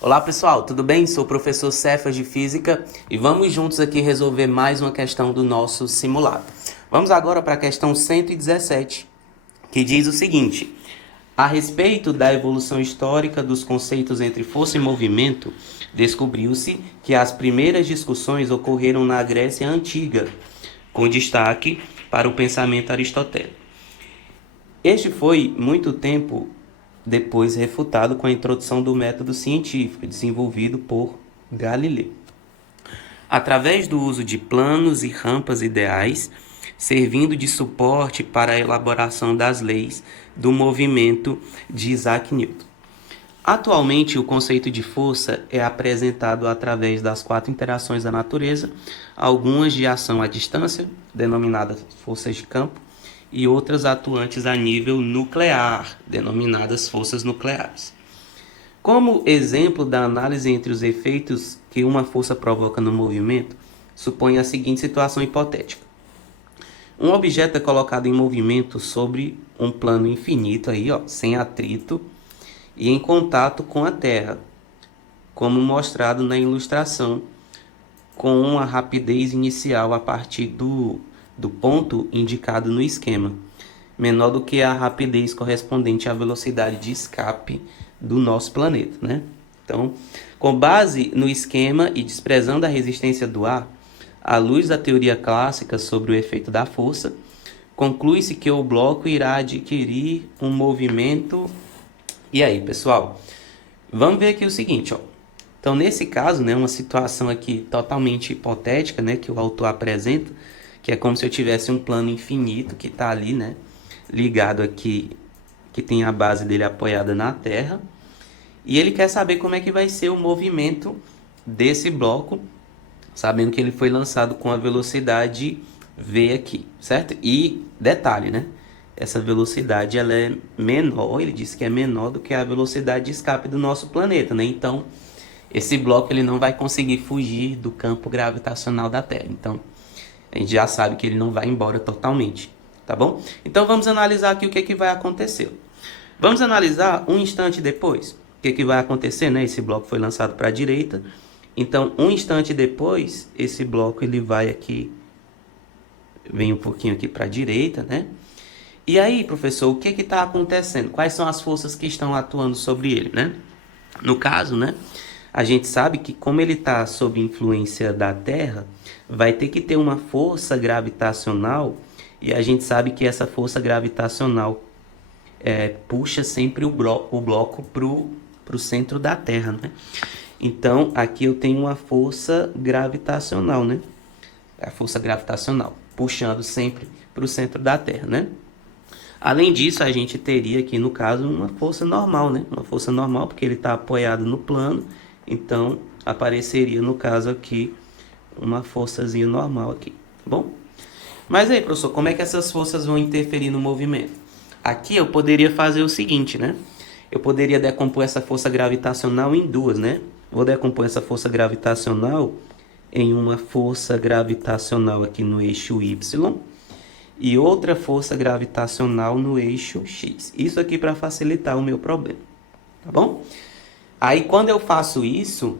Olá pessoal, tudo bem? Sou o professor Cefas de Física e vamos juntos aqui resolver mais uma questão do nosso simulado. Vamos agora para a questão 117, que diz o seguinte: a respeito da evolução histórica dos conceitos entre força e movimento, descobriu-se que as primeiras discussões ocorreram na Grécia Antiga, com destaque para o pensamento aristotélico. Este foi muito tempo depois refutado com a introdução do método científico desenvolvido por Galileu. Através do uso de planos e rampas ideais, servindo de suporte para a elaboração das leis do movimento de Isaac Newton. Atualmente, o conceito de força é apresentado através das 4 interações da natureza, algumas de ação à distância, denominadas forças de campo, e outras atuantes a nível nuclear, denominadas forças nucleares. Como exemplo da análise entre os efeitos que uma força provoca no movimento, supõe a seguinte situação hipotética. Um objeto é colocado em movimento sobre um plano infinito, sem atrito, e em contato com a Terra, como mostrado na ilustração, com uma rapidez inicial a partir do ponto indicado no esquema, menor do que a rapidez correspondente à velocidade de escape do nosso planeta, né? Então, com base no esquema e desprezando a resistência do ar, à luz da teoria clássica sobre o efeito da força, conclui-se que o bloco irá adquirir um movimento. E aí, pessoal? Vamos ver aqui o seguinte, ó. Então, nesse caso, né, uma situação aqui totalmente hipotética, né, que o autor apresenta, que é como se eu tivesse um plano infinito que está ali, né, ligado aqui, que tem a base dele apoiada na Terra, e ele quer saber como é que vai ser o movimento desse bloco, sabendo que ele foi lançado com a velocidade v aqui, certo? E detalhe, né, essa velocidade ela é menor, ele disse que é menor do que a velocidade de escape do nosso planeta, né? Então, esse bloco ele não vai conseguir fugir do campo gravitacional da Terra. Então, a gente já sabe que ele não vai embora totalmente, tá bom? Então vamos analisar aqui o que vai acontecer. Vamos analisar um instante depois. O que vai acontecer, né? Esse bloco foi lançado para a direita. Então, um instante depois, esse bloco ele vai aqui, vem um pouquinho aqui para a direita, né? E aí, professor, o que está acontecendo? Quais são as forças que estão atuando sobre ele, né? No caso, né? A gente sabe que como ele está sob influência da Terra, vai ter que ter uma força gravitacional, e a gente sabe que essa força gravitacional puxa sempre o bloco para o centro da Terra, né? Então, aqui eu tenho uma força gravitacional, né? A força gravitacional, puxando sempre para o centro da Terra, né? Além disso, a gente teria aqui, no caso, uma força normal, né? Uma força normal, porque ele está apoiado no plano. Então, apareceria, no caso aqui, uma forçazinha normal aqui, tá bom? Mas aí, professor, como é que essas forças vão interferir no movimento? Aqui eu poderia fazer o seguinte, né? Eu poderia decompor essa força gravitacional em duas, né? Vou decompor essa força gravitacional em uma força gravitacional aqui no eixo Y e outra força gravitacional no eixo X. Isso aqui para facilitar o meu problema, tá bom? Aí, quando eu faço isso,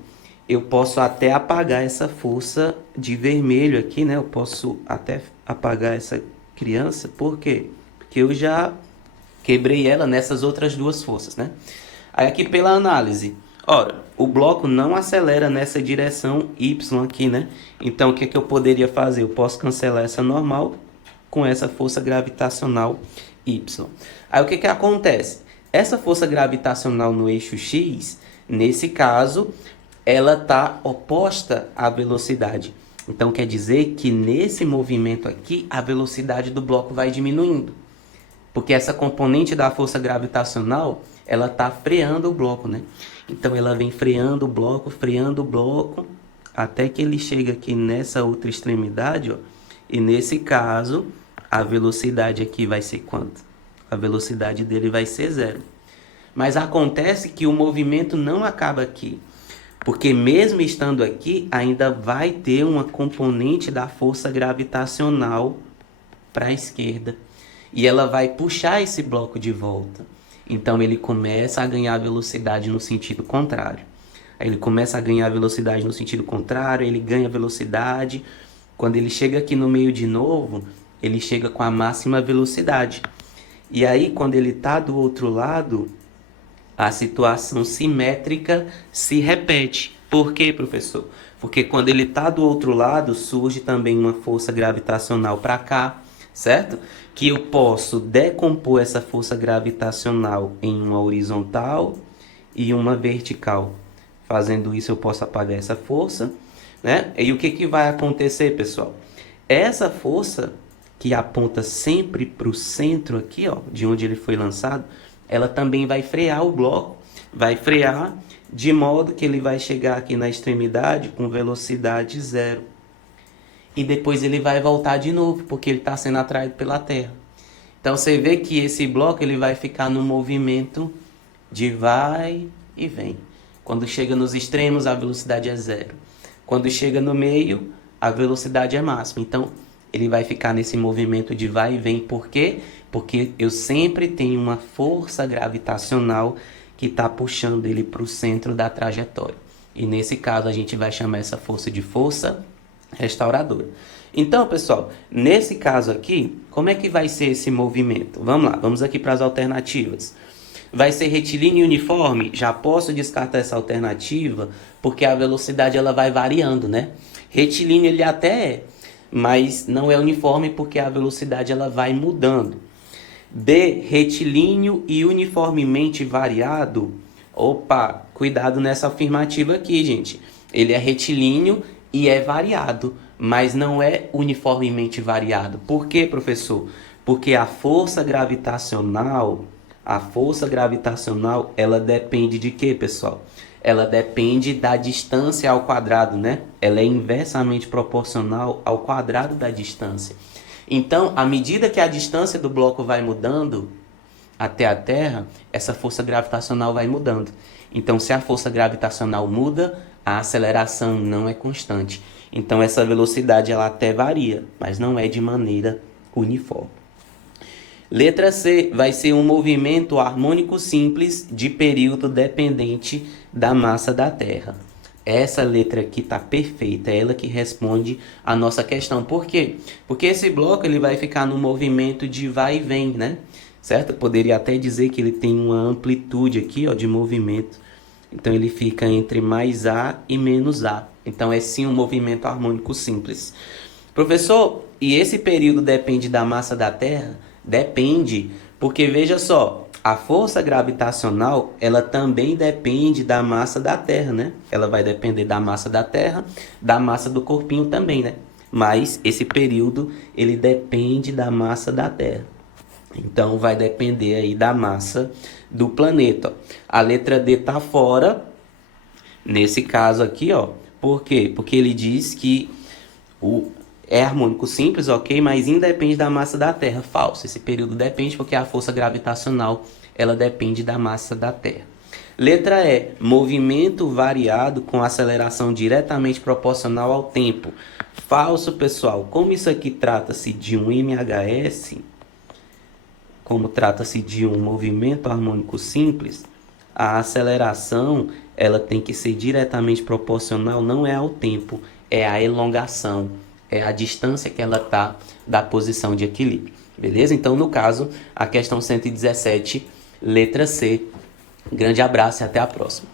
eu posso até apagar essa força de vermelho aqui, né? Eu posso até apagar essa criança. Por quê? Porque eu já quebrei ela nessas outras duas forças, né? Aí, aqui pela análise, ora, o bloco não acelera nessa direção Y aqui, né? Então, o que eu poderia fazer? Eu posso cancelar essa normal com essa força gravitacional Y. Aí, o que acontece? Essa força gravitacional no eixo X, nesse caso, ela está oposta à velocidade. Então, quer dizer que nesse movimento aqui, a velocidade do bloco vai diminuindo. Porque essa componente da força gravitacional, ela está freando o bloco, né? Então, ela vem freando o bloco, até que ele chega aqui nessa outra extremidade, ó. E nesse caso, a velocidade aqui vai ser quanto? A velocidade dele vai ser 0. Mas acontece que o movimento não acaba aqui. Porque mesmo estando aqui, ainda vai ter uma componente da força gravitacional para a esquerda. E ela vai puxar esse bloco de volta. Então ele começa a ganhar velocidade no sentido contrário. Aí ele começa a ganhar velocidade no sentido contrário, ele ganha velocidade. Quando ele chega aqui no meio de novo, ele chega com a máxima velocidade. E aí, quando ele está do outro lado, a situação simétrica se repete. Por quê, professor? Porque quando ele está do outro lado, surge também uma força gravitacional para cá, certo? Que eu posso decompor essa força gravitacional em uma horizontal e uma vertical. Fazendo isso, eu posso apagar essa força, né? E o que vai acontecer, pessoal? Essa força que aponta sempre para o centro aqui, ó, de onde ele foi lançado, ela também vai frear o bloco, vai frear de modo que ele vai chegar aqui na extremidade com velocidade zero. E depois ele vai voltar de novo, porque ele está sendo atraído pela Terra. Então você vê que esse bloco ele vai ficar no movimento de vai e vem. Quando chega nos extremos, a velocidade é zero. Quando chega no meio, a velocidade é máxima. Então ele vai ficar nesse movimento de vai e vem. Por quê? Porque eu sempre tenho uma força gravitacional que está puxando ele para o centro da trajetória. E nesse caso a gente vai chamar essa força de força restauradora. Então, pessoal, nesse caso aqui, como é que vai ser esse movimento? Vamos lá, vamos aqui para as alternativas. Vai ser retilíneo e uniforme? Já posso descartar essa alternativa, porque a velocidade ela vai variando, né? Retilíneo ele até é, mas não é uniforme porque a velocidade ela vai mudando. B, retilíneo e uniformemente variado. Opa, cuidado nessa afirmativa aqui, gente. Ele é retilíneo e é variado, mas não é uniformemente variado. Por quê, professor? Porque a força gravitacional, ela depende de quê, pessoal? Ela depende da distância ao quadrado, né? Ela é inversamente proporcional ao quadrado da distância. Então, à medida que a distância do bloco vai mudando até a Terra, essa força gravitacional vai mudando. Então, se a força gravitacional muda, a aceleração não é constante. Então, essa velocidade ela até varia, mas não é de maneira uniforme. Letra C vai ser um movimento harmônico simples de período dependente da massa da Terra. Essa letra aqui está perfeita, é ela que responde a nossa questão. Por quê? Porque esse bloco ele vai ficar no movimento de vai e vem, né? Certo? Eu poderia até dizer que ele tem uma amplitude aqui, ó, de movimento. Então ele fica entre mais A e menos A. Então é sim um movimento harmônico simples. Professor, e esse período depende da massa da Terra? Depende, porque veja só, a força gravitacional, ela também depende da massa da Terra, né? Ela vai depender da massa da Terra, da massa do corpinho também, né? Mas esse período, ele depende da massa da Terra. Então, vai depender aí da massa do planeta. Ó. A letra D tá fora, nesse caso aqui, ó. Por quê? Porque ele diz que é harmônico simples, ok? Mas independe da massa da Terra. Falso. Esse período depende porque a força gravitacional ela depende da massa da Terra. Letra E. Movimento variado com aceleração diretamente proporcional ao tempo. Falso, pessoal. Como isso aqui trata-se de um MHS, como trata-se de um movimento harmônico simples, a aceleração ela tem que ser diretamente proporcional, não é ao tempo, é à elongação, é a distância que ela está da posição de equilíbrio. Beleza? Então, no caso, a questão 117, letra C. Grande abraço e até a próxima.